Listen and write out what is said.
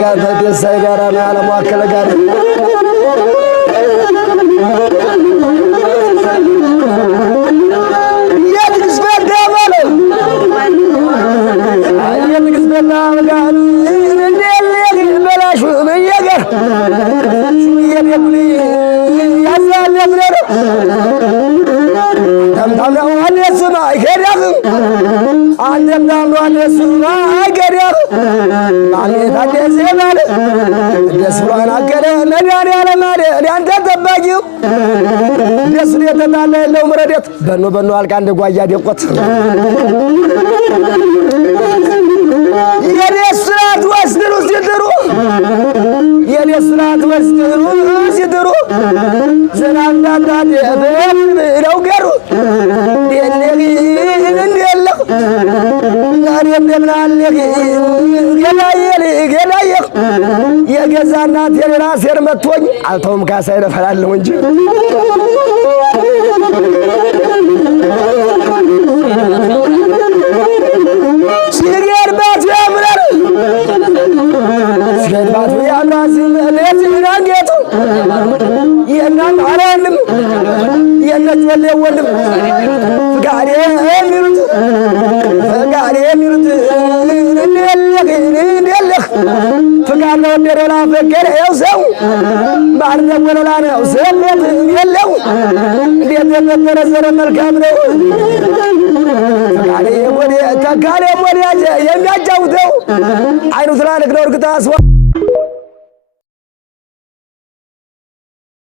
ጋር ተደሳይ ጋር ነው ያለማከለ ጋር በኖ በኖ አልቃ እንደ ጓያ ደቆት የደስራት ወስድሩ ሲድሩ የደስራት ወስድሩ ሲድሩ ዘናንዳንዳ ነው ገሩ ደለግ እንደለህ ናሪም ደምናለህ ገላየ የገዛ እናት የራሴን መጥቶኝ አልተውም ካሳይ ነፈላለሁ እንጂ ሲገርባት ያምራል ሲገርባት ያምራል ለዚናንጌቱ የናም አራንም የነጭ ወልደም ፍቃዴ የሚሉት እንደለህ ፍቃድ ነው እንደረላ ፈቀደ ያው ሰው ባርነ ወለላ ነው ሰለት የለው እንዴት ተመረዘረ መልካም ነው ፍቃዴ ወደ ተካለ ወደ የሚያጫውተው አይኑ ትላልቅ ነው እርግጣ